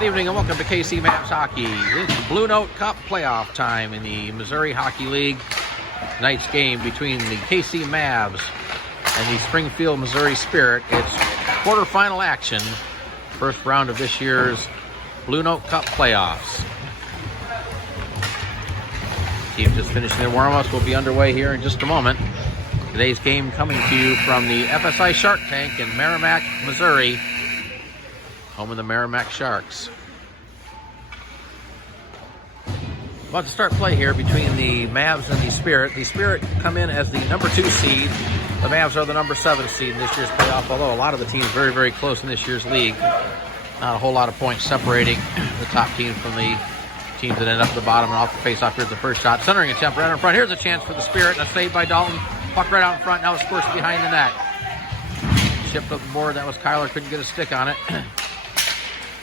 Good evening and welcome to KC Mavs Hockey. It's Blue Note Cup playoff time in the Missouri Hockey League. Tonight's game between the KC Mavs and the Springfield, Missouri Spirit. It's quarterfinal action, first round of this year's Blue Note Cup playoffs. Team just finishing their warm-ups. Will be underway here in just a moment. Today's game coming to you from the FSI Shark Tank in Merrimack, Missouri, home of the Merrimack Sharks. About to start play here between the Mavs and the Spirit. The Spirit come in as the number 2 seed. The Mavs are the number 7 seed in this year's playoff, although a lot of the teams very, very close in this year's league. Not a whole lot of points separating the top teams from the teams that end up at the bottom and off the face-off. Here's the first shot. Centering attempt right in front. Here's a chance for the Spirit and a save by Dalton. Puck right out in front. Now it's squished behind the net. Shipped up the board. That was Kyler. Couldn't get a stick on it.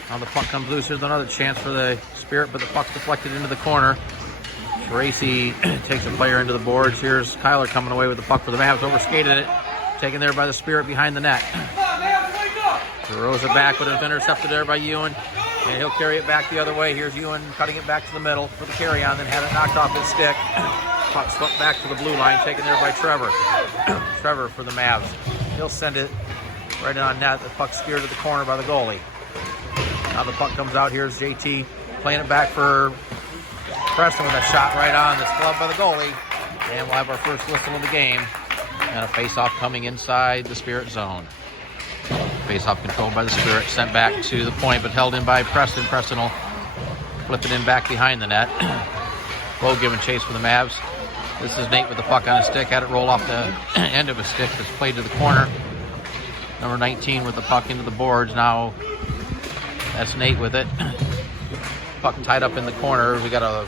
Now the puck comes loose. Here's another chance for the Spirit, but the puck's deflected into the corner. Tracy takes a player into the boards. Here's Kyler coming away with the puck for the Mavs. Overskated it. Taken there by the Spirit behind the net. Throws it back, but it's intercepted there by Ewan. And he'll carry it back the other way. Here's Ewan cutting it back to the middle for the carry-on, then had it knocked off his stick. Puck swept back to the blue line, taken there by Trevor. Trevor for the Mavs. He'll send it right on net. The puck steered to the corner by the goalie. Now the puck comes out. Here's JT playing it back for Preston with a shot right on. That's gloved by the goalie. And we'll have our first whistle of the game. And a face-off coming inside the Spirit zone. Face-off controlled by the Spirit. Sent back to the point, but held in by Preston. Preston will flip it in back behind the net. Low giving chase for the Mavs. This is Nate with the puck on his stick. Had it roll off the end of his stick. It's played to the corner. Number 19 with the puck into the boards. Now that's Nate with it. Puck tied up in the corner. We got a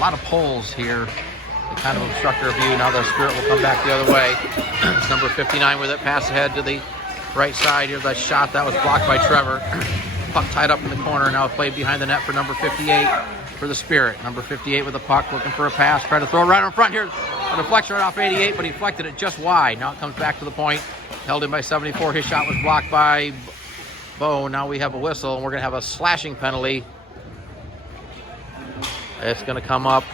lot of poles here. They kind of obstruct our view. Now the Spirit will come back the other way. It's number 59 with it. Pass ahead to the right side. Here's that shot. That was blocked by Trevor. Puck tied up in the corner. Now played behind the net for number 58 for the Spirit. Number 58 with the puck, looking for a pass. Try to throw it right in front. Here's a deflection right off 88, but he deflected it just wide. Now it comes back to the point. Held in by 74. His shot was blocked by Bo. Now we have a whistle, and we're going to have a slashing penalty. It's going to come up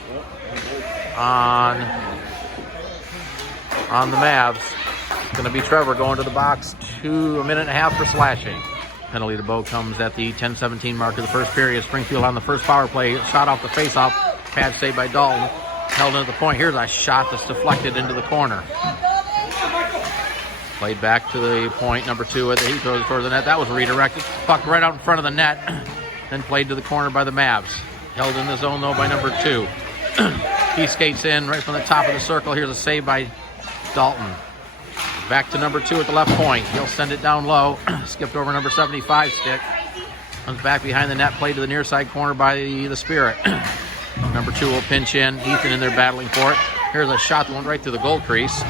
on the Mavs. It's going to be Trevor going to the box. A minute and a half for slashing. Penalty to Bo comes at the 10-17 mark of the first period. Springfield on the first power play. Shot off the face-off. Pad saved by Dalton. Held into the point. Here's a shot that's deflected into the corner. Played back to the point, number 2 with it. He throws it toward the net. That was redirected. Puck right out in front of the net. Then played to the corner by the Mavs. Held in the zone, though, by number 2. He skates in right from the top of the circle. Here's a save by Dalton. Back to number 2 at the left point. He'll send it down low. Skipped over number 75 stick. Comes back behind the net. Played to the near side corner by the Spirit. Number 2 will pinch in. Ethan in there battling for it. Here's a shot that went right through the goal crease.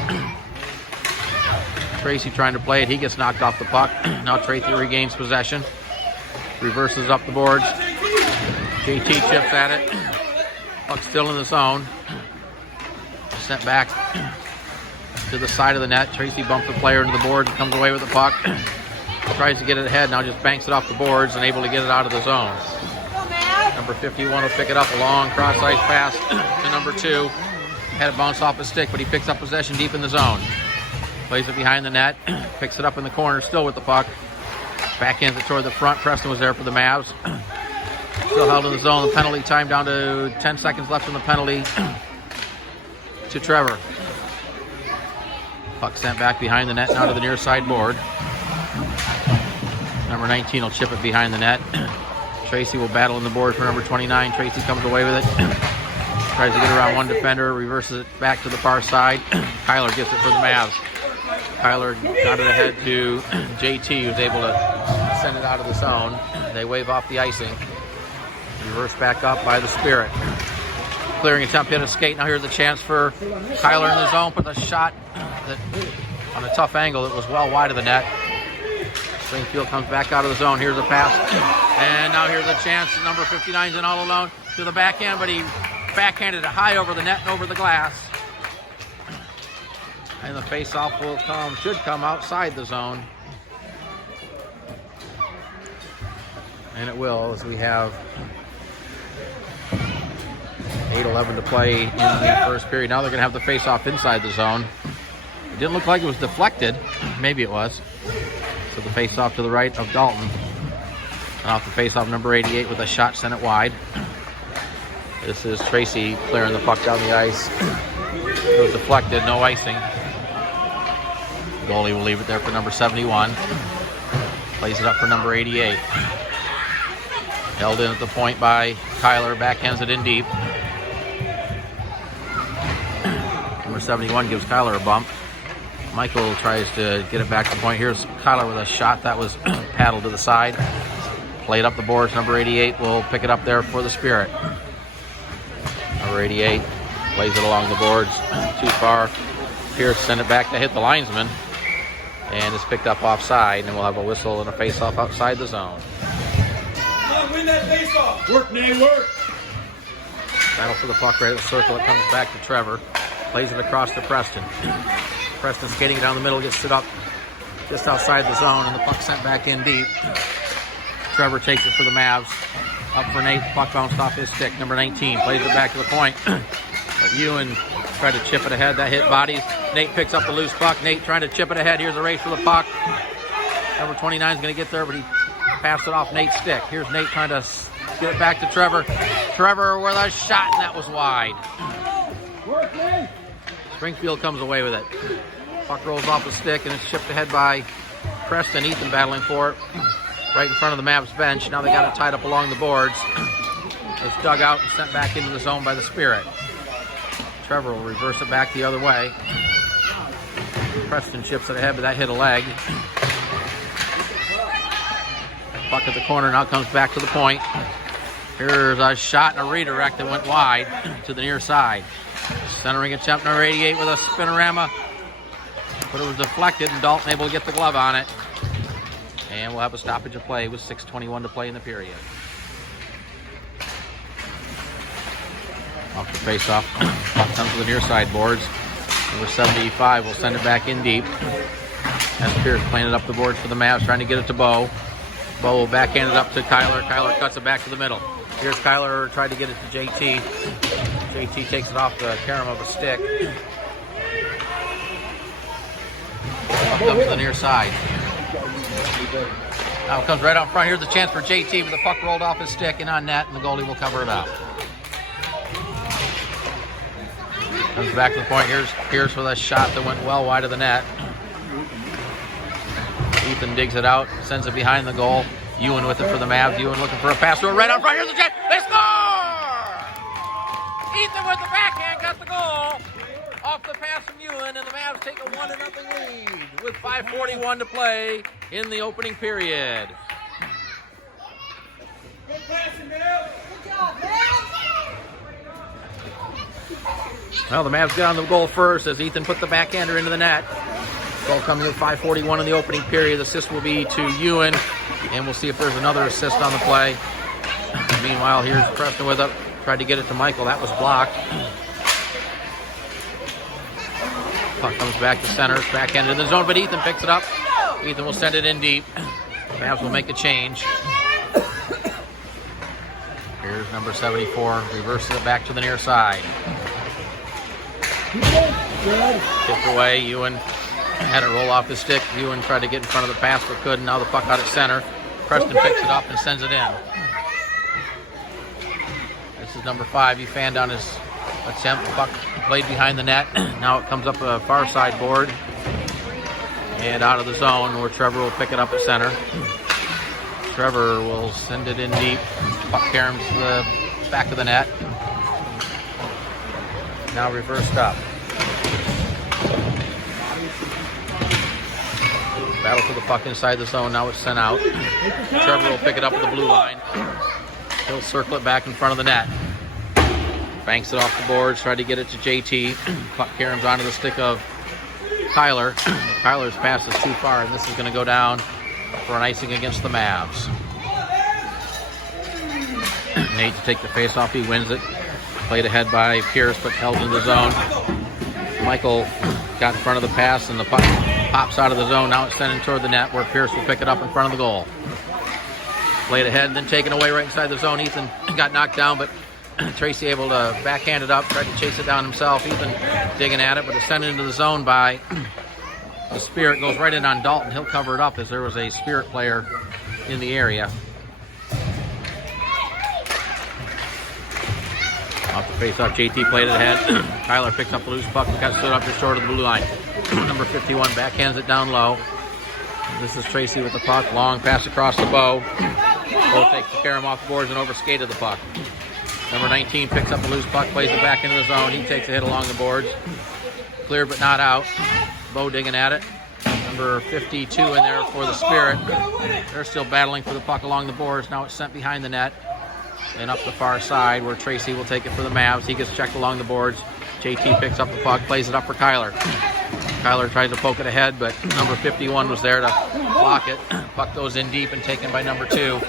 Tracy trying to play it. He gets knocked off the puck. Now Tracy regains possession. Reverses up the boards. JT chips at it. Puck still in the zone. Sent back to the side of the net. Tracy bumps the player into the boards and comes away with the puck. Tries to get it ahead. Now just banks it off the boards and able to get it out of the zone. Number 51 will pick it up. A long cross-ice pass to number 2. Had it bounce off his stick, but he picks up possession deep in the zone. Plays it behind the net, picks it up in the corner, still with the puck. Backhands it toward the front. Preston was there for the Mavs. Still held in the zone. The penalty time down to 10 seconds left in the penalty to Trevor. Puck sent back behind the net, now to the near side board. Number 19 will chip it behind the net. Tracy will battle in the board for number 29. Tracy comes away with it. Tries to get around one defender, reverses it back to the far side. Kyler gets it for the Mavs. Kyler got it ahead to JT, who's able to send it out of the zone. They wave off the icing. Reverse back up by the Spirit. Clearing attempt, hit a skate. Now here's a chance for Kyler in the zone. Put the shot that, on a tough angle. It was well wide of the net. Springfield comes back out of the zone. Here's a pass. And now here's a chance. Number 59's in all alone to the backhand, but he backhanded it high over the net and over the glass. And the face-off should come outside the zone. And it will, as we have 8:11 to play in the first period. Now they're going to have the face-off inside the zone. It didn't look like it was deflected. Maybe it was. So the face-off to the right of Dalton. And off the face-off, number 88 with a shot, sent it wide. This is Tracy clearing the puck down the ice. It was deflected, no icing. Goalie will leave it there for number 71. Plays it up for number 88. Held in at the point by Kyler, backhands it in deep. Number 71 gives Kyler a bump. Michael tries to get it back to the point. Here's Kyler with a shot that was paddled to the side. Played up the boards. Number 88 will pick it up there for the Spirit. Number 88 plays it along the boards. Too far. Pierce send it back to hit the linesman. And it's picked up offside. And we'll have a whistle and a face-off outside the zone. Come on, win that face-off. Work, Nate, work. Battle for the puck right at the circle. It comes back to Trevor. Plays it across to Preston. Preston skating down the middle, gets stood up just outside the zone, and the puck sent back in deep. Trevor takes it for the Mavs. Up for Nate, the puck bounced off his stick. Number 19 plays it back to the point. But Ewan tried to chip it ahead. That hit bodies. Nate picks up the loose puck. Nate trying to chip it ahead. Here's a race for the puck. Number 29 is going to get there, but he passed it off Nate's stick. Here's Nate trying to get it back to Trevor. Trevor with a shot, and that was wide. Work, Nate. Springfield comes away with it. Puck rolls off the stick, and it's chipped ahead by Preston. Ethan battling for it right in front of the Mavs bench. Now they got it tied up along the boards. It's dug out and sent back into the zone by the Spirit. Trevor will reverse it back the other way. Preston chips it ahead, but that hit a leg. Puck at the corner now comes back to the point. Here's a shot and a redirect that went wide to the near side. Centering attempt, number 88 with a spinorama. But it was deflected, and Dalton able to get the glove on it. And we'll have a stoppage of play with 6:21 to play in the period. Off the face-off. Puck comes to the near side boards. Number 75 will send it back in deep. As Pierce playing it up the boards for the Mavs, trying to get it to Bo. Bo will backhand it up to Kyler. Kyler cuts it back to the middle. Here's Kyler, tried to get it to JT. JT takes it off the carom of a stick. Up to the near side. Now it comes right out front. Here's a chance for JT, but the puck rolled off his stick and on net, and the goalie will cover it up. Comes back to the point. Here's Pierce with a shot that went well wide of the net. Ethan digs it out, sends it behind the goal. Ewan with it for the Mavs. Ewan looking for a pass to it right out front. Here's the chance. They score! Ethan with the backhand got the goal off the pass from Ewan, and the Mavs take a 1-0 lead with 5:41 to play in the opening period. Good passing, Bill. Good job, man. Well, the Mavs get on the goal first as Ethan put the backhander into the net. Goal coming with 5:41 in the opening period. The assist will be to Ewan, and we'll see if there's another assist on the play. Meanwhile, here's Preston with it. Tried to get it to Michael. That was blocked. Puck comes back to center. It's backhanded in the zone, but Ethan picks it up. Ethan will send it in deep. Mavs will make a change. Here's number 74. Reverses it back to the near side. Tipped away. Ewan had it roll off his stick. Ewan tried to get in front of the pass, but couldn't. Now the puck out at center. Preston picks it up and sends it in. This is number 5. He fanned on his attempt. The puck played behind the net. Now it comes up a far side board and out of the zone, where Trevor will pick it up at center. Trevor will send it in deep. Puck caroms to the back of the net. Now reversed up. Battle for the puck inside the zone. Now it's sent out. Trevor will pick it up at the blue line. He'll circle it back in front of the net. Banks it off the boards. Tried to get it to JT. Puck caroms onto the stick of Kyler. Kyler's pass is too far, and this is going to go down for an icing against the Mavs. Nate to take the face-off. He wins it. Played ahead by Pierce, but held in the zone. Michael got in front of the pass, and the puck pops out of the zone. Now it's sending toward the net, where Pierce will pick it up in front of the goal. Played ahead and then taken away right inside the zone. Ethan got knocked down, but Tracy able to backhand it up, tried to chase it down himself. Ethan digging at it, but it's sent into the zone by the Spirit. Goes right in on Dalton. He'll cover it up as there was a Spirit player in the area. Off the face-off, JT played it ahead. Kyler picks up the loose puck and got stood up just short of the blue line. Number 51 backhands it down low. This is Tracy with the puck. Long pass across the bow. Bow takes the carry him off the boards and overskated the puck. Number 19 picks up the loose puck, plays it back into the zone. He takes a hit along the boards. Clear but not out. Bow digging at it. Number 52 in there for the Spirit. They're still battling for the puck along the boards. Now it's sent behind the net and up the far side where Tracy will take it for the Mavs. He gets checked along the boards. JT picks up the puck, plays it up for Kyler. Kyler tries to poke it ahead, but number 51 was there to block it. Puck goes in deep and taken by number 2.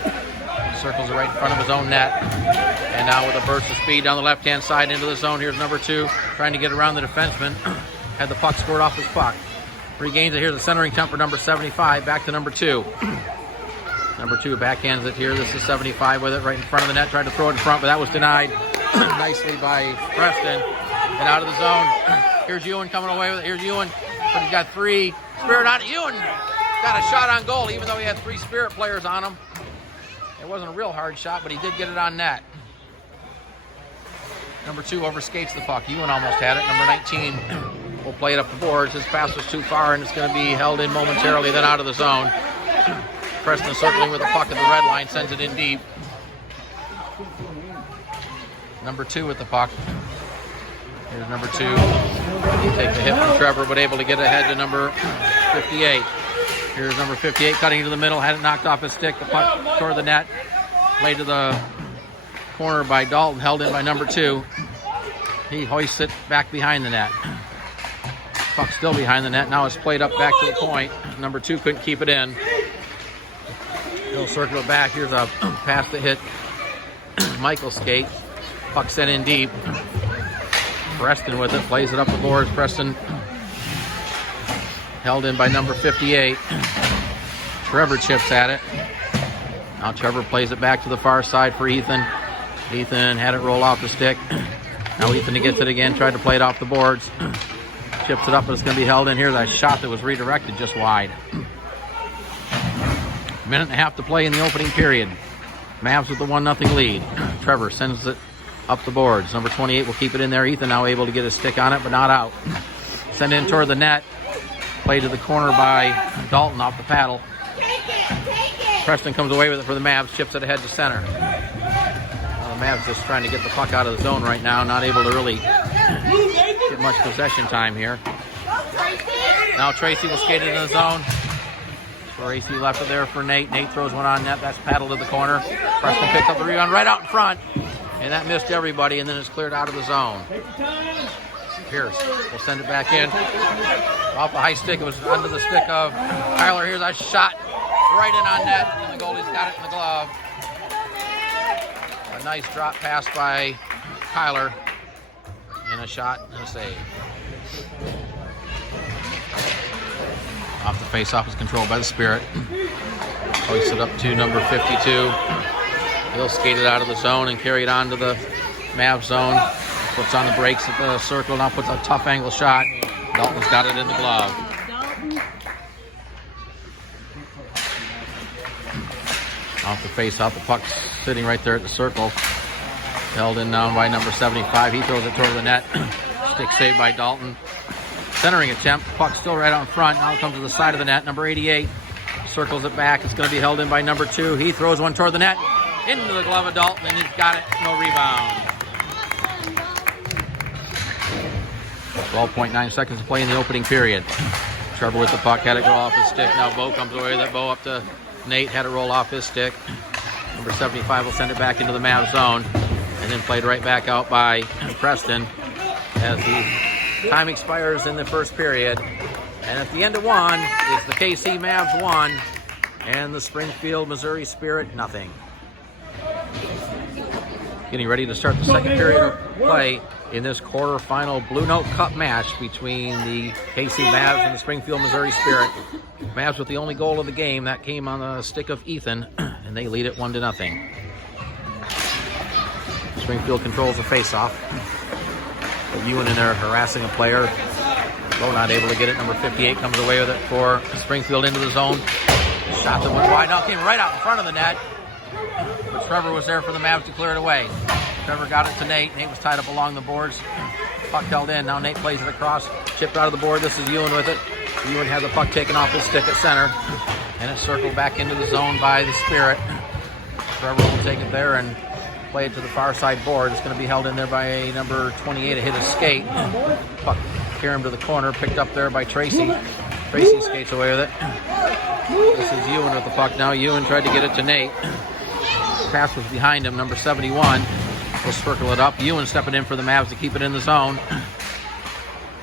Circles it right in front of his own net. And now with a burst of speed down the left-hand side into the zone, here's number 2 trying to get around the defenseman. Had the puck scored off his puck. Regains it. Here's the centering temper, number 75, back to number 2. Number 2 backhands it here. This is 75 with it right in front of the net. Tried to throw it in front, but that was denied nicely by Preston. And out of the zone. Here's Ewan coming away with it. Here's Ewan, but he's got 3 Spirit on it. Ewan got a shot on goal, even though he had 3 Spirit players on him. It wasn't a real hard shot, but he did get it on net. Number 2 overskates the puck. Ewan almost had it. Number 19 will play it up the boards. His pass was too far, and it's going to be held in momentarily, then out of the zone. Preston circling with the puck at the red line, sends it in deep. Number 2 with the puck. Here's number 2. Take the hit from Trevor, but able to get ahead to number 58. Here's number 58 cutting into the middle, had it knocked off his stick. The puck toward the net, played to the corner by Dalton, held in by number 2. He hoists it back behind the net. Puck still behind the net. Now it's played up back to the point. Number 2 couldn't keep it in. He'll circle it back. Here's a pass that hit Michael's skate. Puck sent in deep. Preston with it, plays it up the boards. Preston held in by number 58. Trevor chips at it. Now Trevor plays it back to the far side for Ethan. Ethan had it roll off the stick. Now Ethan gets it again, tried to play it off the boards. Chips it up, but it's going to be held in. Here's a shot that was redirected just wide. Minute and a half to play in the opening period. Mavs with the 1-0 lead. Trevor sends it up the boards. Number 28 will keep it in there. Ethan now able to get his stick on it, but not out. Send in toward the net. Play to the corner by Dalton off the paddle. Preston comes away with it for the Mavs. Chips it ahead to center. The Mavs just trying to get the puck out of the zone right now. Not able to really get much possession time here. Now Tracy will skate it in the zone. Tracy left it there for Nate. Nate throws one on net. That's paddled to the corner. Preston picks up the rebound right out in front. And that missed everybody, and then it's cleared out of the zone. Pierce will send it back in. Off the high stick. It was under the stick of Kyler. Here's a shot right in on net, and the goalie's got it in the glove. A nice drop pass by Kyler, and a shot and a save. Off the face-off is controlled by the Spirit. Hoists it up to number 52. He'll skate it out of the zone and carry it on to the Mavs zone. Puts on the brakes at the circle. Now puts a tough angle shot. Dalton's got it in the glove. Off the face-off, the puck's sitting right there at the circle. Held in now by number 75. He throws it toward the net. Stick saved by Dalton. Centering attempt. Puck still right out in front. Now it comes to the side of the net. Number 88 circles it back. It's going to be held in by number 2. He throws one toward the net. Into the glove of Dalton, and he's got it. No rebound. 12.9 seconds to play in the opening period. Trevor with the puck. Had it go off his stick. Now Bo comes away with it. Bo up to Nate. Had it roll off his stick. Number 75 will send it back into the Mavs zone. And then played right back out by Preston as the time expires in the first period. And at the end of one, it's the KC Mavs 1 and the Springfield, Missouri Spirit nothing. Getting ready to start the second period of play in this quarterfinal Blue Note Cup match between the KC Mavs and the Springfield, Missouri Spirit. Mavs with the only goal of the game. That came on the stick of Ethan, and they lead it 1-0. Springfield controls the face-off. But Ewan in there harassing a player. Lowe not able to get it. Number 58 comes away with it for Springfield into the zone. Shot that went wide. Now came right out in front of the net. But Trevor was there for the Mavs to clear it away. Trevor got it to Nate. Nate was tied up along the boards. Puck held in. Now Nate plays it across. Chipped out of the board. This is Ewan with it. Ewan had the puck taken off his stick at center. And it's circled back into the zone by the Spirit. Trevor will take it there and play it to the far side board. It's going to be held in there by number 28. It hit his skate. Puck carried him to the corner. Picked up there by Tracy. Tracy skates away with it. This is Ewan with the puck now. Ewan tried to get it to Nate. Pass was behind him. Number 71 will circle it up. Ewan stepping in for the Mavs to keep it in the zone.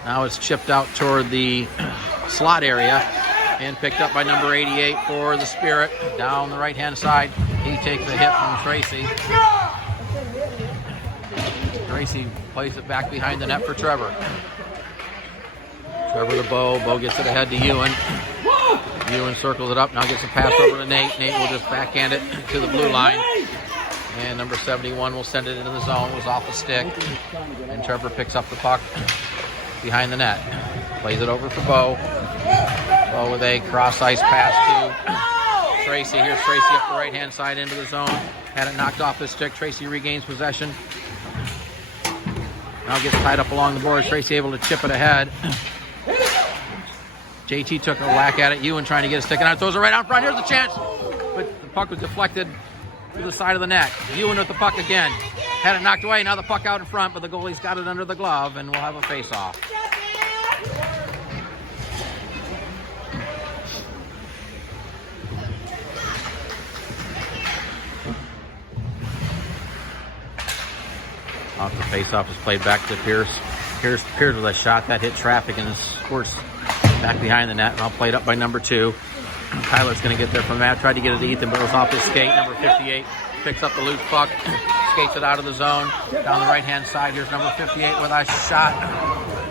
Now it's chipped out toward the slot area and picked up by number 88 for the Spirit. Down the right-hand side. He takes the hit from Tracy. Tracy plays it back behind the net for Trevor. Trevor to Bo. Bo gets it ahead to Ewan. Ewan circles it up. Now gets a pass over to Nate. Nate will just backhand it to the blue line. And number 71 will send it into the zone. It was off the stick. And Trevor picks up the puck behind the net. Plays it over for Bo. Bo with a cross-ice pass to Tracy. Here's Tracy up the right-hand side into the zone. Had it knocked off his stick. Tracy regains possession. Now gets tied up along the boards. Tracy able to chip it ahead. JT took a whack at it. Ewan trying to get his stick, and throws it right out front. Here's the chance. But the puck was deflected to the side of the net. Ewan with the puck again. Had it knocked away. Now the puck out in front, but the goalie's got it under the glove, and we'll have a face-off. Off the face-off is played back to Pierce. Pierce with a shot that hit traffic and squirts back behind the net. Now played up by number 2. Tyler's going to get there from that. Tried to get it to Ethan, but it was off his skate. Number 58 picks up the loose puck, skates it out of the zone. Down the right-hand side, here's number 58 with a shot.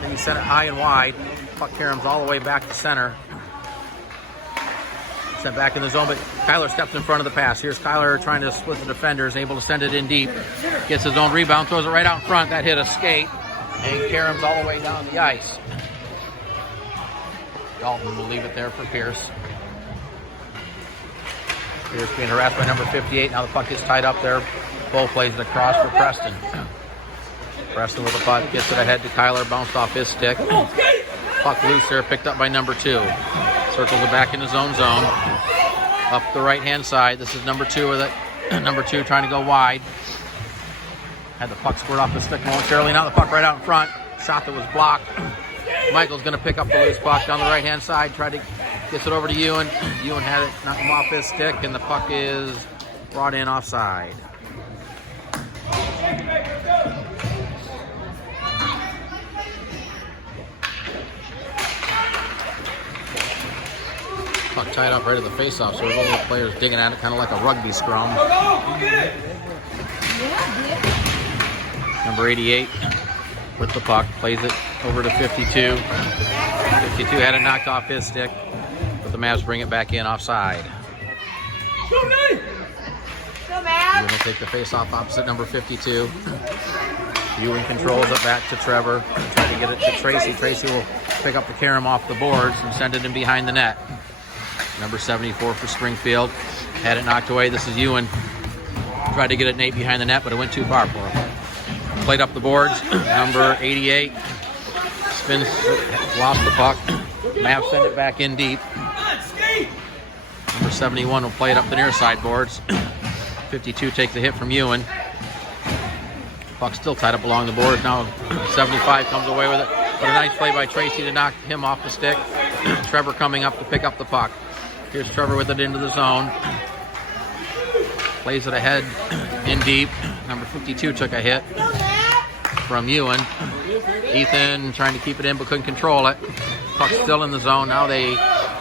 And he sent it high and wide. Puck carries all the way back to center. Sent back in the zone, but Kyler steps in front of the pass. Here's Kyler trying to split the defenders, able to send it in deep. Gets his own rebound, throws it right out in front. That hit a skate, and Karam's all the way down the ice. Dalton will leave it there for Pierce. Pierce being harassed by number 58. Now the puck gets tied up there. Bo plays it across for Preston. Preston with the puck, gets it ahead to Kyler, bounced off his stick. Puck loose there, picked up by number 2. Circles it back in his own zone. Up the right-hand side. This is number 2 with it. Number 2 trying to go wide. Had the puck squirt off the stick momentarily. Now the puck right out in front. Shot that was blocked. Michael's going to pick up the loose puck down the right-hand side. Gets it over to Ewan. Ewan had it, knocked him off his stick, and the puck is brought in offside. Puck tied up right at the face-off, so all the players digging at it, kind of like a rugby scrum. Number 88 with the puck, plays it over to 52. 52 had it knocked off his stick, but the Mavs bring it back in offside. We're going to take the face-off opposite number 52. Ewan controls it back to Trevor. Trying to get it to Tracy. Tracy will pick up the carom off the boards and send it in behind the net. Number 74 for Springfield. Had it knocked away. This is Ewan. Tried to get it Nate behind the net, but it went too far for him. Played up the boards. Number 88 spins, lost the puck. Mavs send it back in deep. Number 71 will play it up the near side boards. 52 takes the hit from Ewan. Puck still tied up along the boards. Now 75 comes away with it. But a nice play by Tracy to knock him off the stick. Trevor coming up to pick up the puck. Here's Trevor with it into the zone. Plays it ahead in deep. Number 52 took a hit from Ewan. Ethan trying to keep it in but couldn't control it. Puck's still in the zone. Now they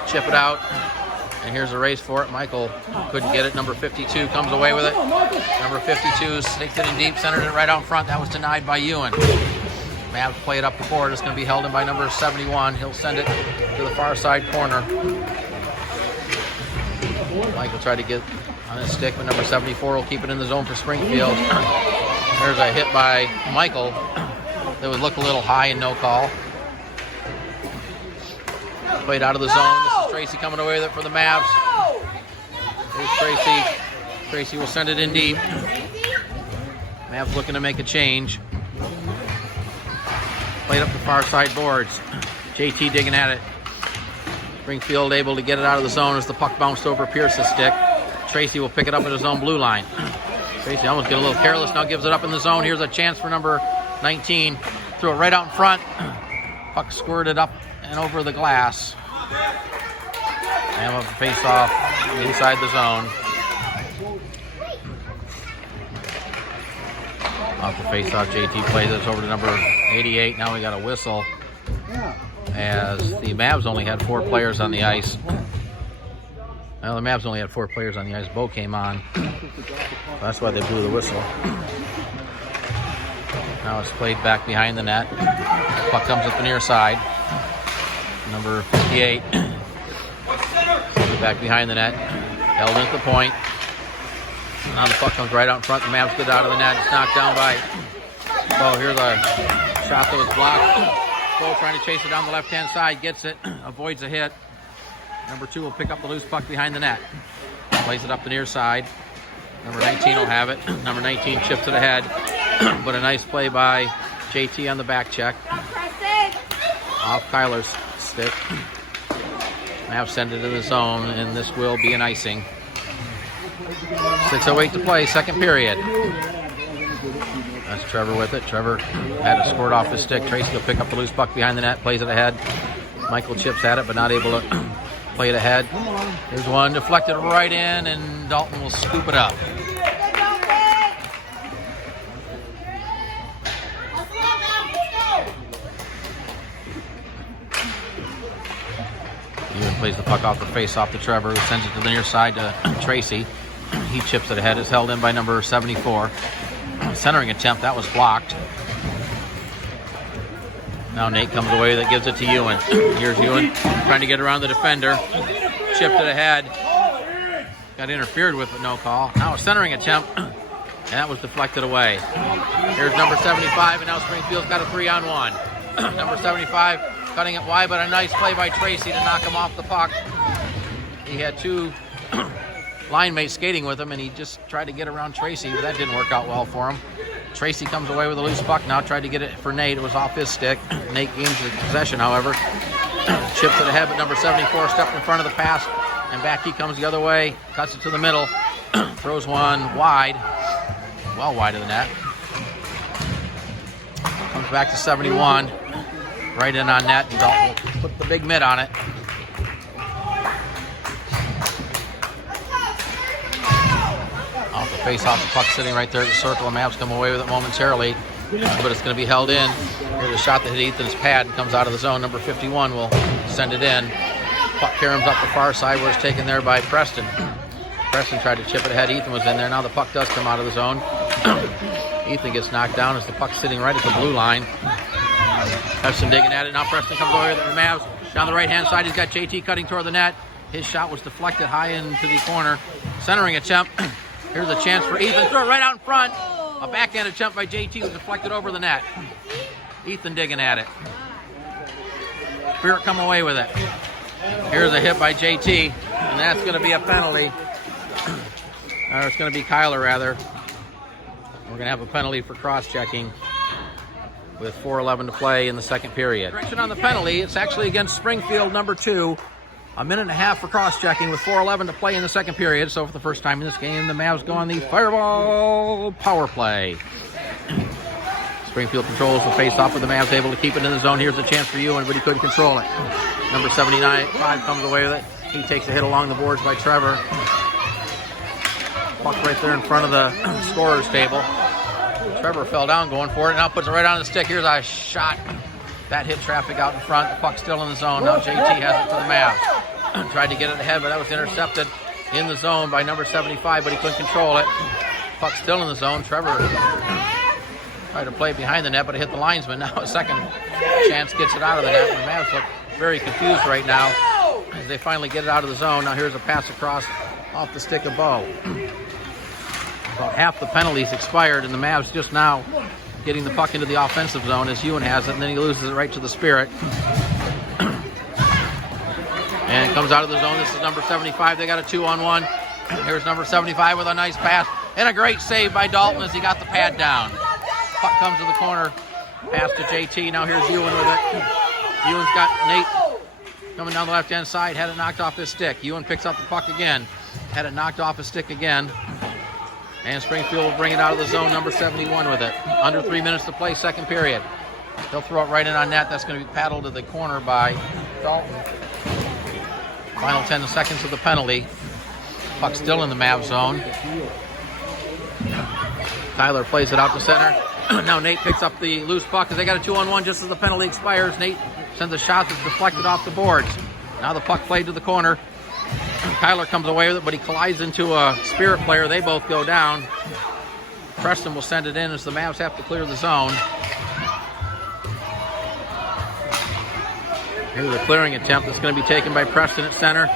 chip it out. And here's a race for it. Michael couldn't get it. Number 52 comes away with it. Number 52 sticks it in deep, centered it right out front. That was denied by Ewan. Mavs play it up the court. It's going to be held in by number 71. He'll send it to the far side corner. Michael tried to get on his stick, but number 74 will keep it in the zone for Springfield. There's a hit by Michael that would look a little high and no call. Played out of the zone. This is Tracy coming away with it for the Mavs. Here's Tracy. Tracy will send it in deep. Mavs looking to make a change. Played up the far side boards. JT digging at it. Springfield able to get it out of the zone as the puck bounced over Pierce's stick. Tracy will pick it up at his own blue line. Tracy almost get a little careless, now gives it up in the zone. Here's a chance for number 19. Throw it right out in front. Puck squirted up and over the glass. And we'll face off inside the zone. Off the face off, JT plays this over to number 88. Now we got a whistle as the Mavs only had 4 players on the ice. Well, the Mavs only had 4 players on the ice. Bo came on. That's why they blew the whistle. Now it's played back behind the net. Puck comes up the near side. Number 58. Back behind the net. Held at the point. Now the puck comes right out in front. The Mavs get out of the net. It's knocked down by Bo. Here's a shot that was blocked. Bo trying to chase it down the left-hand side. Gets it. Avoids a hit. Number 2 will pick up the loose puck behind the net. Plays it up the near side. Number 19 will have it. Number 19 chips it ahead. But a nice play by JT on the back check. Off Kyler's stick. Mavs send it in the zone, and this will be an icing. 6:08 to play, second period. That's Trevor with it. Trevor had it scored off his stick. Tracy will pick up the loose puck behind the net, plays it ahead. Michael chips at it, but not able to play it ahead. Here's one deflected right in, and Dalton will scoop it up. Ewan plays the puck off the face off to Trevor, who sends it to the near side to Tracy. He chips it ahead. It's held in by number 74. Centering attempt, that was blocked. Now Nate comes away, that gives it to Ewan. Here's Ewan trying to get around the defender. Chipped it ahead. Got interfered with, but no call. Now a centering attempt, and that was deflected away. Here's number 75, and now Springfield's got a 3-on-1. Number 75 cutting it wide, but a nice play by Tracy to knock him off the puck. He had 2 line mates skating with him, and he just tried to get around Tracy, but that didn't work out well for him. Tracy comes away with a loose puck. Now tried to get it for Nate. It was off his stick. Nate gains the possession, however. Chips it ahead, but number 74 stepped in front of the pass, and back he comes the other way. Cuts it to the middle. Throws one wide. Well wide of the net. Comes back to 71. Right in on net. Dalton will put the big mitt on it. Off the face off, the puck sitting right there at the circle. The Mavs come away with it momentarily, but it's going to be held in. Here's a shot that hit Ethan's pad and comes out of the zone. Number 51 will send it in. Puck caroms up the far side where it's taken there by Preston. Preston tried to chip it ahead. Ethan was in there. Now the puck does come out of the zone. Ethan gets knocked down as the puck's sitting right at the blue line. Preston digging at it. Now Preston comes over with the Mavs. Down the right-hand side, he's got JT cutting toward the net. His shot was deflected high into the corner. Centering attempt. Here's a chance for Ethan. Throw it right out in front. A backhand attempt by JT was deflected over the net. Ethan digging at it. Spirit come away with it. Here's a hit by JT, and that's going to be a penalty. Or it's going to be Kyler, rather. We're going to have a penalty for cross-checking with 4:11 to play in the second period. Correction on the penalty. It's actually against Springfield, number 2. A minute and a half for cross-checking with 4:11 to play in the second period. So for the first time in this game, the Mavs go on the Fireball power play. Springfield controls the face-off with the Mavs able to keep it in the zone. Here's a chance for Ewan, but he couldn't control it. Number 79 comes away with it. He takes a hit along the boards by Trevor. Puck right there in front of the scorer's table. Trevor fell down going for it. Now puts it right on the stick. Here's a shot. That hit traffic out in front. The puck's still in the zone. Now JT has it for the Mavs. Tried to get it ahead, but that was intercepted in the zone by number 75, but he couldn't control it. Puck still in the zone. Trevor tried to play behind the net, but it hit the linesman. Now a second chance gets it out of the net. The Mavs look very confused right now as they finally get it out of the zone. Now here's a pass across off the stick of Bo. About half the penalties expired, and the Mavs just now getting the puck into the offensive zone as Ewan has it, and then he loses it right to the Spirit. And it comes out of the zone. This is number 75. They got a 2-on-1. Here's number 75 with a nice pass and a great save by Dalton as he got the pad down. Puck comes to the corner. Pass to JT. Now here's Ewan with it. Ewan's got Nate coming down the left-hand side. Had it knocked off his stick. Ewan picks up the puck again. Had it knocked off his stick again. And Springfield will bring it out of the zone. Number 71 with it. Under 3 minutes to play, second period. They'll throw it right in on net. That's going to be paddled to the corner by Dalton. Final 10 seconds of the penalty. Puck still in the Mavs zone. Tyler plays it out to center. Now Nate picks up the loose puck as they got a 2-on-1 just as the penalty expires. Nate sends a shot that's deflected off the boards. Now the puck played to the corner. Tyler comes away with it, but he collides into a Spirit player. They both go down. Preston will send it in as the Mavs have to clear the zone. Here's a clearing attempt that's going to be taken by Preston at center.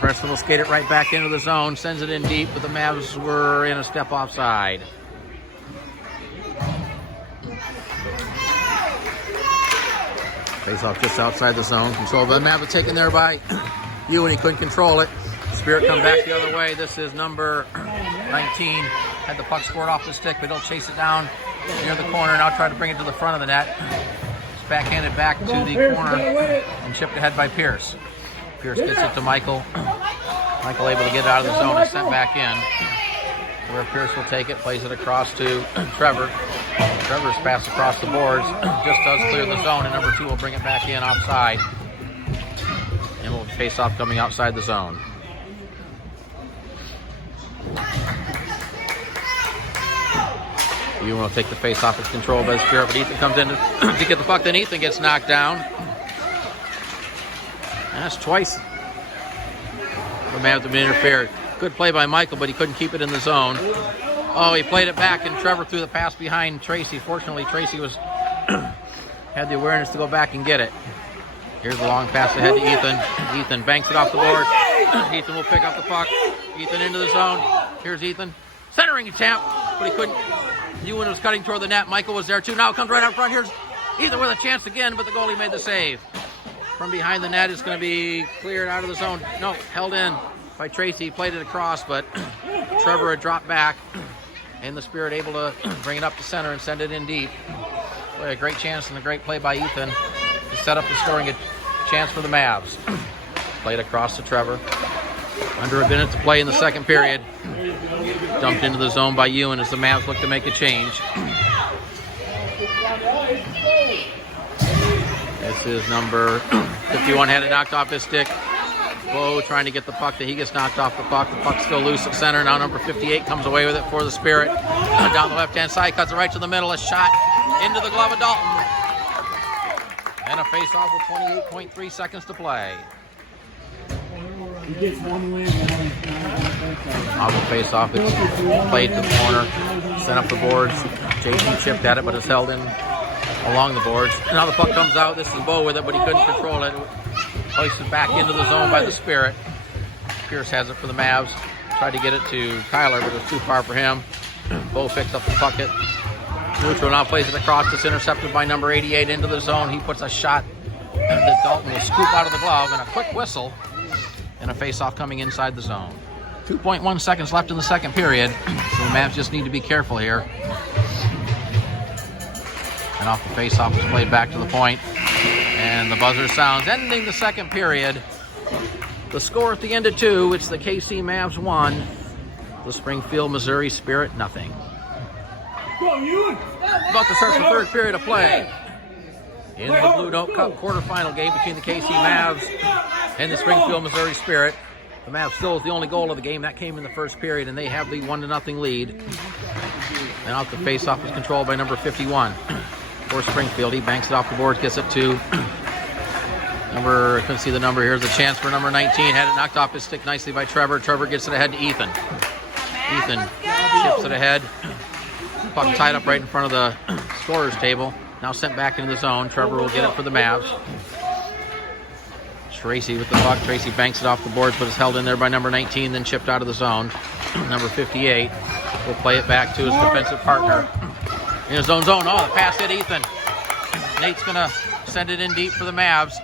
Preston will skate it right back into the zone, sends it in deep, but the Mavs were in a step offside. Face off just outside the zone. Control by the Mavs taken there by Ewan. He couldn't control it. Spirit come back the other way. This is number 19. Had the puck scored off the stick, but he'll chase it down near the corner. Now try to bring it to the front of the net. Backhanded back to the corner and chipped ahead by Pierce. Pierce gets it to Michael. Michael able to get it out of the zone and sent back in. Where Pierce will take it, plays it across to Trevor. Trevor's pass across the boards just does clear the zone, and number 2 will bring it back in offside. And we'll face off coming outside the zone. You want to take the face off. It's controlled by the Spirit, but Ethan comes in to get the puck. Then Ethan gets knocked down. And that's twice. The Mavs have been interfered. Good play by Michael, but he couldn't keep it in the zone. Oh, he played it back, and Trevor threw the pass behind Tracy. Fortunately, Tracy had the awareness to go back and get it. Here's the long pass ahead to Ethan. Ethan banks it off the board. Ethan will pick up the puck. Ethan into the zone. Here's Ethan. Centering attempt, but he couldn't. Ewan was cutting toward the net. Michael was there too. Now it comes right out front. Here's Ethan with a chance again, but the goalie made the save. From behind the net is going to be cleared out of the zone. No, held in by Tracy. He played it across, but Trevor had dropped back. And the Spirit able to bring it up to center and send it in deep. Boy, a great chance and a great play by Ethan to set up the scoring chance for the Mavs. Played across to Trevor. Under a minute to play in the second period. Dumped into the zone by Ewan as the Mavs look to make a change. This is number 51. Had it knocked off his stick. Bo trying to get the puck. He gets knocked off the puck. The puck's still loose at center. Now number 58 comes away with it for the Spirit. Down the left-hand side. Cuts it right to the middle. A shot into the glove of Dalton. And a face-off with 28.3 seconds to play. Off the face-off, it's played to the corner, sent up the boards. JT chipped at it, but it's held in along the boards. Now the puck comes out. This is Bo with it, but he couldn't control it. Hoisted back into the zone by the Spirit. Pierce has it for the Mavs. Tried to get it to Tyler, but it was too far for him. Bo picks up the bucket. Neutral now plays it across. It's intercepted by number 88 into the zone. He puts a shot that Dalton will scoop out of the glove, and a quick whistle. And a face-off coming inside the zone. 2.1 seconds left in the second period, so the Mavs just need to be careful here. And off the face-off is played back to the point. And the buzzer sounds, ending the second period. The score at the end of 2, it's the KC Mavs 1, the Springfield, Missouri Spirit nothing. About to start the third period of play. In the Blue Note Cup quarterfinal game between the KC Mavs and the Springfield, Missouri Spirit. The Mavs still is the only goal of the game. That came in the first period, and they have the 1-0 lead. And out the face-off is controlled by number 51 for Springfield. He banks it off the boards, gets it to I couldn't see the number. Here's a chance for number 19. Had it knocked off his stick nicely by Trevor. Trevor gets it ahead to Ethan. Ethan chips it ahead. Puck tied up right in front of the scorer's table. Now sent back into the zone. Trevor will get it for the Mavs. Tracy with the puck. Tracy banks it off the boards, but is held in there by number 19, then chipped out of the zone. Number 58 will play it back to his defensive partner. In his own zone. Oh, the pass hit Ethan. Nate's going to send it in deep for the Mavs.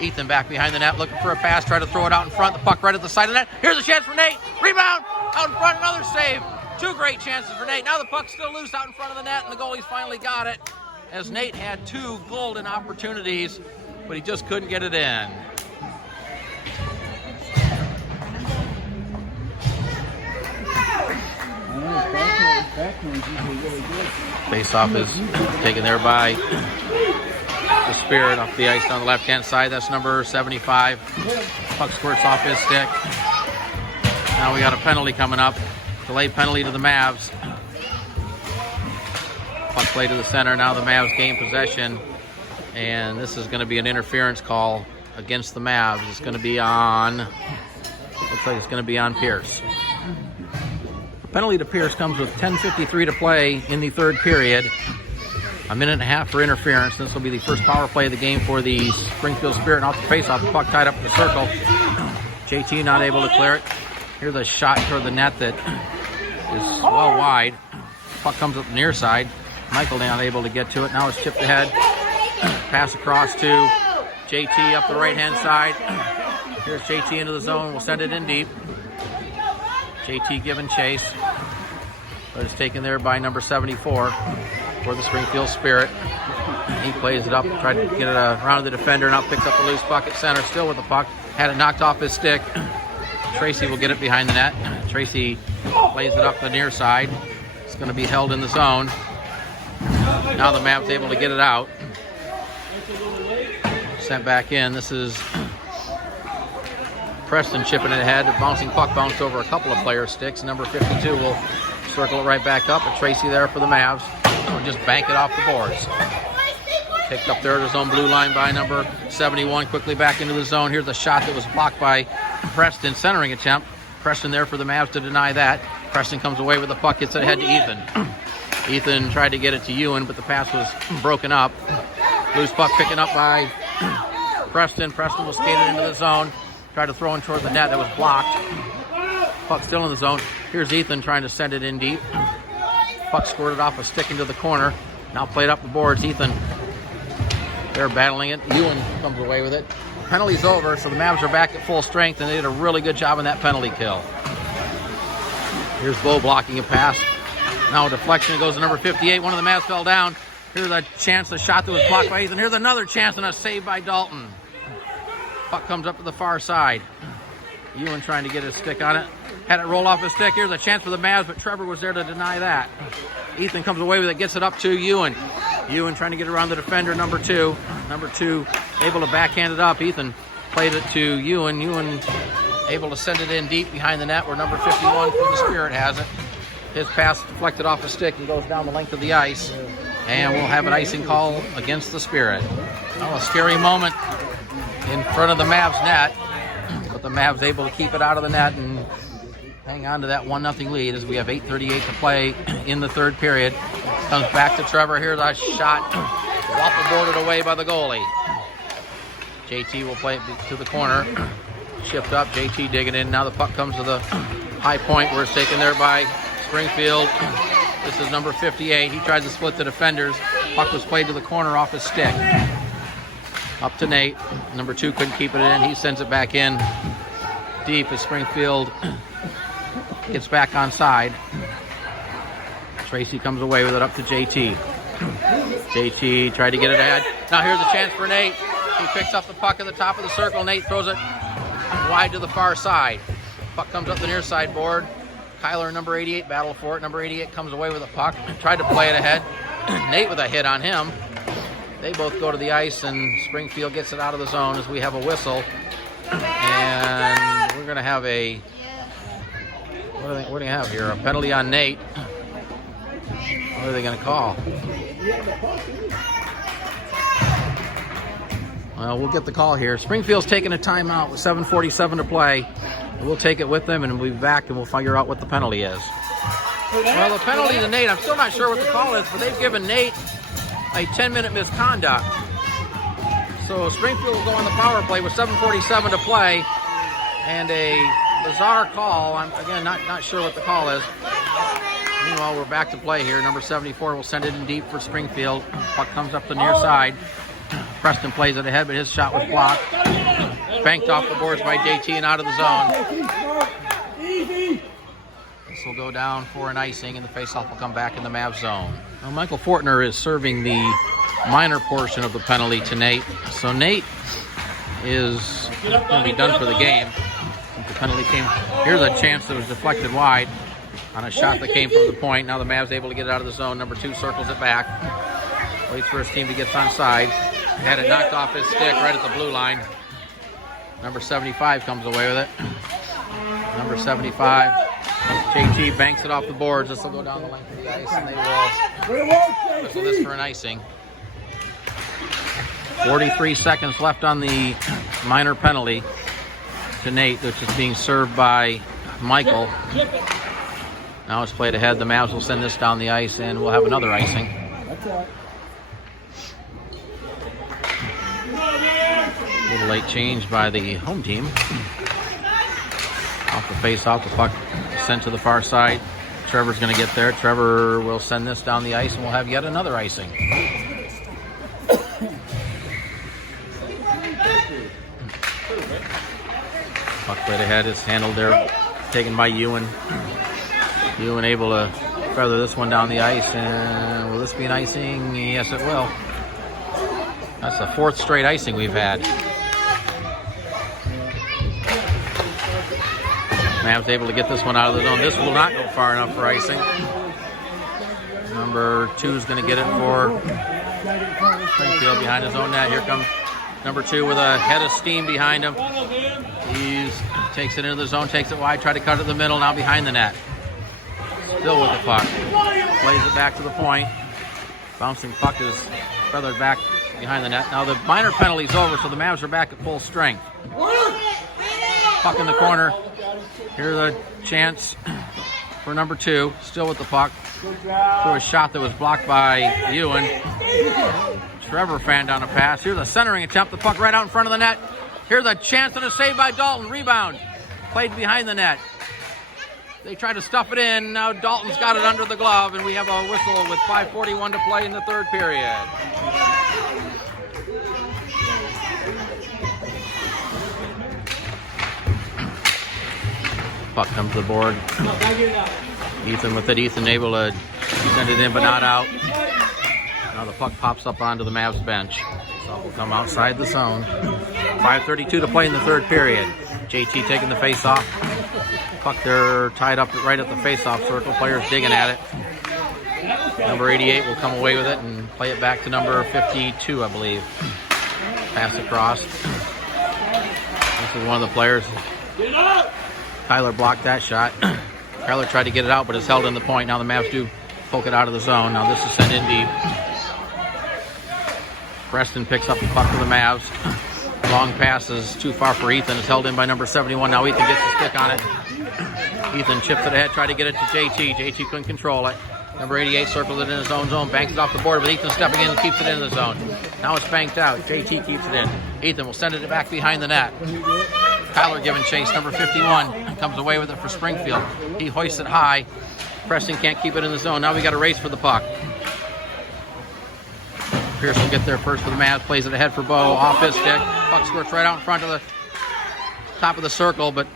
Ethan back behind the net, looking for a pass, try to throw it out in front. The puck right at the side of the net. Here's a chance for Nate. Rebound! Out in front, another save. Two great chances for Nate. Now the puck's still loose out in front of the net, and the goalie's finally got it, as Nate had two golden opportunities, but he just couldn't get it in. Face-off is taken there by the Spirit off the ice on the left-hand side. That's number 75. Puck squirts off his stick. Now we got a penalty coming up. Delayed penalty to the Mavs. Puck play to the center. Now the Mavs gain possession. And this is going to be an interference call against the Mavs. It's going to be on, looks like it's going to be on Pierce. The penalty to Pierce comes with 10:53 to play in the third period. A minute and a half for interference. This will be the first power play of the game for the Springfield Spirit. And off the face-off, the puck tied up in the circle. JT not able to clear it. Here's a shot toward the net that is well wide. Puck comes up the near side. Michael not able to get to it. Now it's chipped ahead. Pass across to JT up the right-hand side. Here's JT into the zone. We'll send it in deep. JT giving chase. But it's taken there by number 74 for the Springfield Spirit. He plays it up, tried to get it around the defender, now picks up the loose puck at center, still with the puck. Had it knocked off his stick. Tracy will get it behind the net. Tracy plays it up the near side. It's going to be held in the zone. Now the Mavs able to get it out. Sent back in. This is Preston chipping it ahead. The bouncing puck bounced over a couple of players' sticks. Number 52 will circle it right back up. But Tracy there for the Mavs. Will just bank it off the boards. Picked up there at his own blue line by number 71. Quickly back into the zone. Here's a shot that was blocked by Preston. Centering attempt. Preston there for the Mavs to deny that. Preston comes away with the puck. Gets it ahead to Ethan. Ethan tried to get it to Ewan, but the pass was broken up. Loose puck picking up by Preston. Preston was skated into the zone. Tried to throw in toward the net. That was blocked. Puck still in the zone. Here's Ethan trying to send it in deep. Puck squirted off a stick into the corner. Now played up the boards. Ethan, they're battling it. Ewan comes away with it. Penalty's over, so the Mavs are back at full strength, and they did a really good job on that penalty kill. Here's Bo blocking a pass. Now a deflection. It goes to number 58. One of the Mavs fell down. Here's a chance, a shot that was blocked by Ethan. Here's another chance and a save by Dalton. Puck comes up to the far side. Ewan trying to get his stick on it. Had it roll off his stick. Here's a chance for the Mavs, but Trevor was there to deny that. Ethan comes away with it, gets it up to Ewan. Ewan trying to get around the defender, number 2. Number 2 able to backhand it up. Ethan played it to Ewan. Ewan able to send it in deep behind the net where number 51 for the Spirit has it. His pass deflected off the stick and goes down the length of the ice. And we'll have an icing call against the Spirit. Well, a scary moment in front of the Mavs net. But the Mavs able to keep it out of the net and hang on to that 1-0 lead as we have 8:38 to play in the third period. Comes back to Trevor. Here's a shot. Waffle-boarded away by the goalie. JT will play it to the corner. Shipped up. JT digging in. Now the puck comes to the high point where it's taken there by Springfield. This is number 58. He tries to split the defenders. Puck was played to the corner off his stick. Up to Nate. Number 2 couldn't keep it in. He sends it back in deep as Springfield gets back on side. Tracy comes away with it up to JT. JT tried to get it ahead. Now here's a chance for Nate. He picks up the puck at the top of the circle. Nate throws it wide to the far side. Puck comes up the near side board. Kyler, number 88, battle for it. Number 88 comes away with the puck. Tried to play it ahead. Nate with a hit on him. They both go to the ice, and Springfield gets it out of the zone as we have a whistle. And we're going to have a... What do you have here? A penalty on Nate. What are they going to call? Well, we'll get the call here. Springfield's taking a timeout with 7:47 to play. We'll take it with them, and we'll be back, and we'll figure out what the penalty is. Well, the penalty to Nate, I'm still not sure what the call is, but they've given Nate a 10-minute misconduct. So Springfield will go on the power play with 7:47 to play, and a bizarre call. I'm, again, not sure what the call is. Meanwhile, we're back to play here. Number 74 will send it in deep for Springfield. Puck comes up the near side. Preston plays it ahead, but his shot was blocked. Banked off the boards by JT and out of the zone. This will go down for an icing, and the faceoff will come back in the Mavs zone. Now, Michael Fortner is serving the minor portion of the penalty to Nate. So Nate is going to be done for the game. The penalty came. Here's a chance that was deflected wide on a shot that came from the point. Now the Mavs able to get it out of the zone. Number 2 circles it back. Waits for his team to get onside. Had it knocked off his stick right at the blue line. Number 75 comes away with it. Number 75, JT banks it off the boards. This will go down the length of the ice, and they will whistle this for an icing. 43 seconds left on the minor penalty to Nate, which is being served by Michael. Now it's played ahead. The Mavs will send this down the ice, and we'll have another icing. A little late change by the home team. Off the face-off, the puck sent to the far side. Trevor's going to get there. Trevor will send this down the ice, and we'll have yet another icing. Puck played ahead is handled there, taken by Ewan. Ewan able to feather this one down the ice, and will this be an icing? Yes, it will. That's the 4th straight icing we've had. Mavs able to get this one out of the zone. This will not go far enough for icing. Number 2 is going to get it for Springfield behind his own net. Here comes number 2 with a head of steam behind him. He takes it into the zone, takes it wide, tried to cut it in the middle, now behind the net. Still with the puck. Plays it back to the point. Bouncing puck is feathered back behind the net. Now the minor penalty's over, so the Mavs are back at full strength. Puck in the corner. Here's a chance for number 2. Still with the puck. Through a shot that was blocked by Ewan. Trevor fanned down a pass. Here's a centering attempt. The puck right out in front of the net. Here's a chance and a save by Dalton. Rebound. Played behind the net. They tried to stuff it in. Now Dalton's got it under the glove, and we have a whistle with 5:41 to play in the 3rd period. Puck comes to the board. Ethan with it. Ethan able to send it in, but not out. Now the puck pops up onto the Mavs bench. So it will come outside the zone. 5:32 to play in the 3rd period. JT taking the face off. Puck there tied up right at the face-off circle. Players digging at it. Number 88 will come away with it and play it back to number 52, I believe. Pass across. This is one of the players. Tyler blocked that shot. Tyler tried to get it out, but it's held in the point. Now the Mavs do poke it out of the zone. Now this is sent in deep. Preston picks up the puck for the Mavs. Long pass is too far for Ethan. It's held in by number 71. Now Ethan gets the stick on it. Ethan chips it ahead, tried to get it to JT. JT couldn't control it. Number 88 circles it in his own zone, banks it off the board, but Ethan stepping in and keeps it in the zone. Now it's banked out. JT keeps it in. Ethan will send it back behind the net. Tyler giving chase. Number 51 comes away with it for Springfield. He hoists it high. Preston can't keep it in the zone. Now we got a race for the puck. Pierce will get there first for the Mavs. Plays it ahead for Bo. Off his stick. Puck squirts right out in front of the top of the circle, but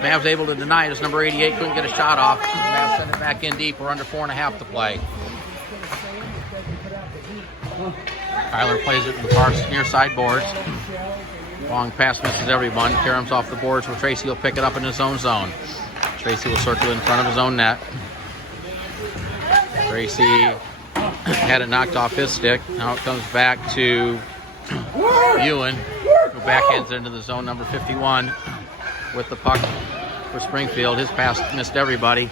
Mavs able to deny it as number 88 couldn't get a shot off. Mavs send it back in deep. We're under 4.5 to play. Tyler plays it to the far near side boards. Long pass misses everyone. Karam's off the boards where Tracy will pick it up in his own zone. Tracy will circle in front of his own net. Tracy had it knocked off his stick. Now it comes back to Ewan, who backhands it into the zone. Number 51 with the puck for Springfield. His pass missed everybody.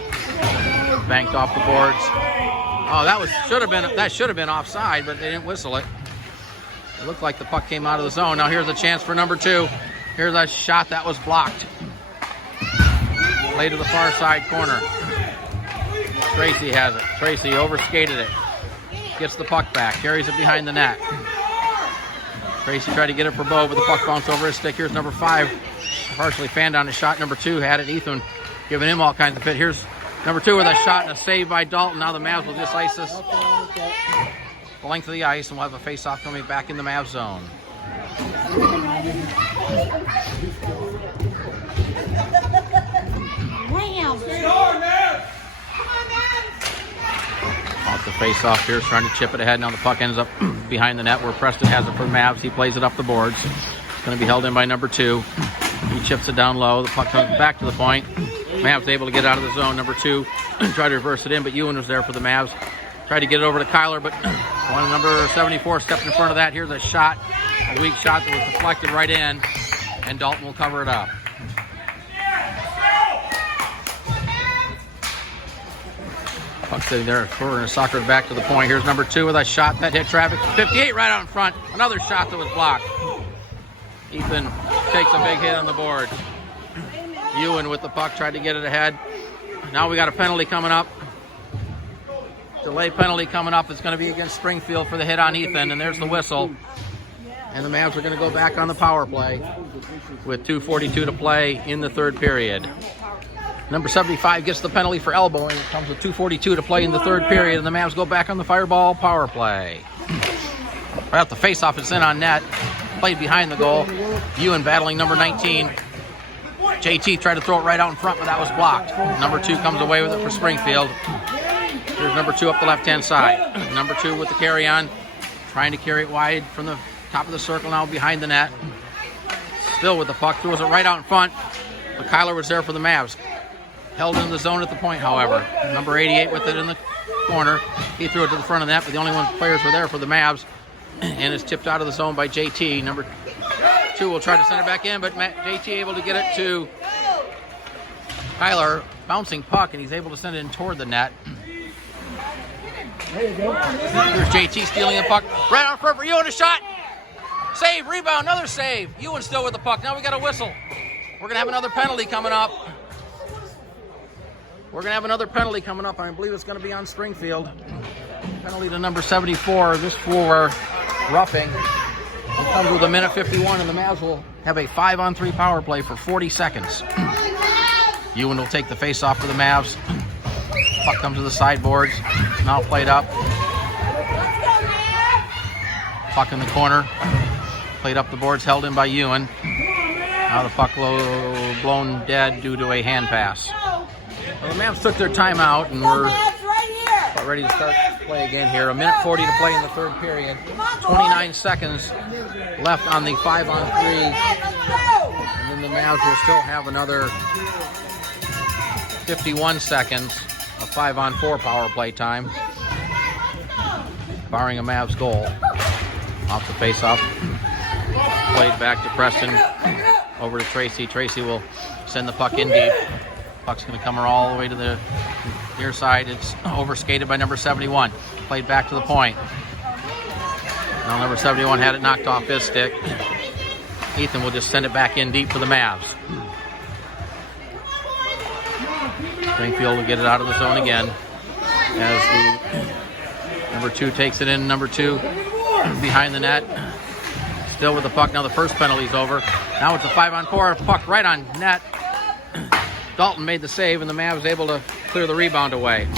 Banked off the boards. Oh, that should have been offside, but they didn't whistle it. It looked like the puck came out of the zone. Now here's a chance for number 2. Here's a shot that was blocked. Play to the far side corner. Tracy has it. Tracy overskated it. Gets the puck back. Carries it behind the net. Tracy tried to get it for Bo, but the puck bounced over his stick. Here's number 5. Partially fanned on his shot. Number 2 had it. Ethan giving him all kinds of fit. Here's number 2 with a shot and a save by Dalton. Now the Mavs will just ice this the length of the ice, and we'll have a face-off coming back in the Mavs zone. Stay hard, Mavs. Off the face-off here, trying to chip it ahead. Now the puck ends up behind the net where Preston has it for the Mavs. He plays it up the boards. It's going to be held in by number 2. He chips it down low. The puck comes back to the point. Mavs able to get out of the zone. Number 2 tried to reverse it in, but Ewan was there for the Mavs. Tried to get it over to Kyler, but one number 74 stepped in front of that. Here's a shot, a weak shot that was deflected right in, and Dalton will cover it up. Puck sitting there, throwing a soccer back to the point. Here's number 2 with a shot that hit traffic. 58 right out in front. Another shot that was blocked. Ethan takes a big hit on the board. Ewan with the puck tried to get it ahead. Now we got a penalty coming up. Delay penalty coming up. It's going to be against Springfield for the hit on Ethan, and there's the whistle. And the Mavs are going to go back on the power play with 2:42 to play in the third period. Number 75 gets the penalty for elbowing. It comes with 2:42 to play in the third period, and the Mavs go back on the Fireball power play. Right out the face-off, it's in on net. Played behind the goal. Ewan battling number 19. JT tried to throw it right out in front, but that was blocked. Number 2 comes away with it for Springfield. Here's number 2 up the left-hand side. Number 2 with the carry-on. Trying to carry it wide from the top of the circle now behind the net. Still with the puck. Throws it right out in front. But Kyler was there for the Mavs. Held in the zone at the point, however. Number 88 with it in the corner. He threw it to the front of the net, but the only players were there for the Mavs. And it's tipped out of the zone by JT. Number 2 will try to send it back in, but JT able to get it to Kyler. Bouncing puck, and he's able to send it in toward the net. There you go. There's JT stealing the puck. Right on front for Ewan, a shot. Save, rebound, another save. Ewan still with the puck. Now we got a whistle. We're going to have another penalty coming up. I believe it's going to be on Springfield. Penalty to number 74. This for roughing. It comes with a minute 51, and the Mavs will have a 5-on-3 power play for 40 seconds. Ewan will take the face-off for the Mavs. Puck comes to the sideboards. Now played up. Puck in the corner. Played up the boards, held in by Ewan. Now the puck blown dead due to a hand pass. Well, the Mavs took their timeout, and we're about ready to start play again here. A minute 40 to play in the third period. 29 seconds left on the 5-on-3. And then the Mavs will still have another 51 seconds of 5-on-4 power play time, barring a Mavs goal. Off the face-off. Played back to Preston. Over to Tracy. Tracy will send the puck in deep. Puck's going to come all the way to the near side. It's overskated by number 71. Played back to the point. Now number 71 had it knocked off his stick. Ethan will just send it back in deep for the Mavs. Springfield will get it out of the zone again as the number 2 takes it in. Number 2 behind the net. Still with the puck. Now the first penalty's over. Now it's a 5-on-4. Puck right on net. Dalton made the save, and the Mavs able to clear the rebound away.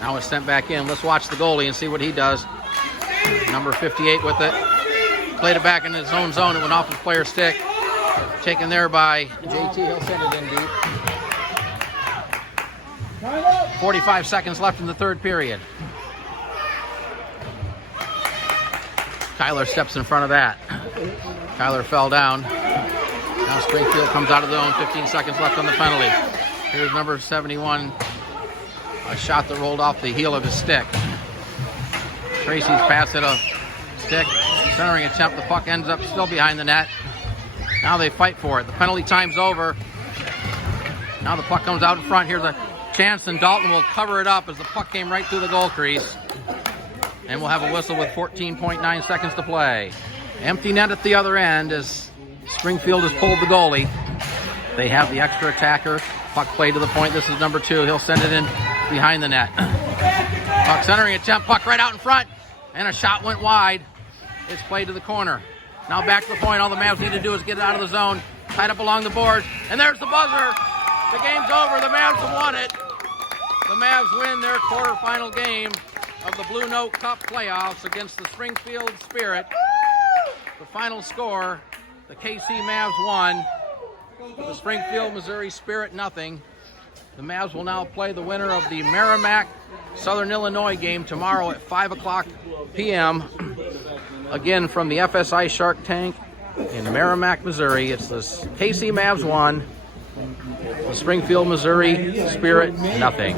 Now it's sent back in. Let's watch the goalie and see what he does. Number 58 with it. Played it back in his own zone. It went off his player's stick. Taken there by JT. He'll send it in deep. 45 seconds left in the third period. Kyler steps in front of that. Kyler fell down. Now Springfield comes out of the zone. 15 seconds left on the penalty. Here's number 71. A shot that rolled off the heel of his stick. Tracy's pass at a stick. Centering attempt. The puck ends up still behind the net. Now they fight for it. The penalty time's over. Now the puck comes out in front. Here's a chance, and Dalton will cover it up as the puck came right through the goal crease. And we'll have a whistle with 14.9 seconds to play. Empty net at the other end as Springfield has pulled the goalie. They have the extra attacker. Puck played to the point. This is number 2. He'll send it in behind the net. Puck centering attempt. Puck right out in front. And a shot went wide. It's played to the corner. Now back to the point. All the Mavs need to do is get it out of the zone. Tied up along the boards. And there's the buzzer. The game's over. The Mavs have won it. The Mavs win their quarterfinal game of the Blue Note Cup playoffs against the Springfield Spirit. The final score, the KC Mavs won. The Springfield, Missouri Spirit, nothing. The Mavs will now play the winner of the Merrimack Southern Illinois game tomorrow at 5 o'clock p.m. Again, from the FSI Shark Tank in Merrimack, Missouri. It's the KC Mavs 1, the Springfield, Missouri Spirit, nothing.